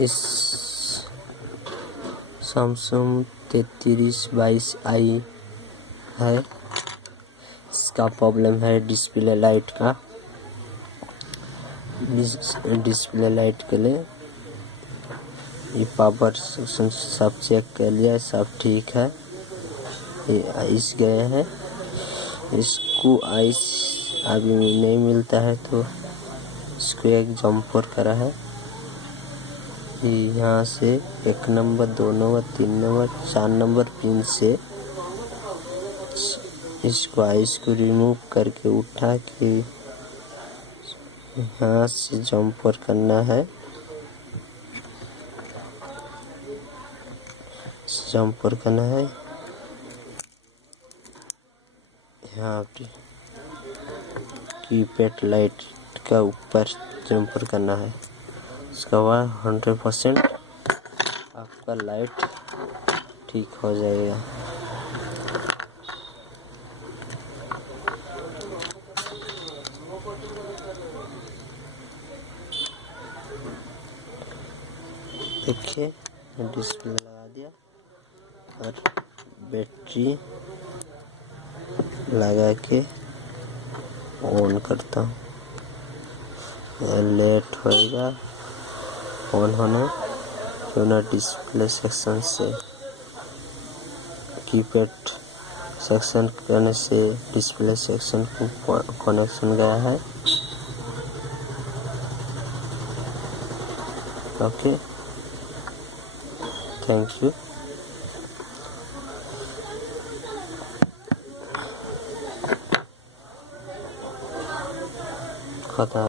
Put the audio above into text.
इस Samsung 3322i है। इसका प्रॉब्लम है डिस्प्ले लाइट का। डिस्प्ले लाइट के लिए ये पावर सेक्शन सब चेक कर लिया, सब ठीक है। ये आइस गए हैं, इसको आइस अभी नहीं मिलता है तो इसको एक जम्पर करा है। यहाँ से 1 number 2 number 3 number 4 number pin से इसको आइस को रिमूव करके उठा के यहाँ से जम्पर करना है। जम्पर करना है यहाँ पे कीपैड लाइट का ऊपर जम्पर करना है। इसका बाद 100% आपका लाइट ठीक हो जाएगा। देखिए डिस्प्ले लगा दिया और बैटरी लगा के ऑन करता हूँ। लेट होएगा ऑन होना क्यों ना डिस्प्ले सेक्शन से कीपैड सेक्शन करने से डिस्प्ले सेक्शन को कनेक्शन गया है। Okay, thank you. खत्म।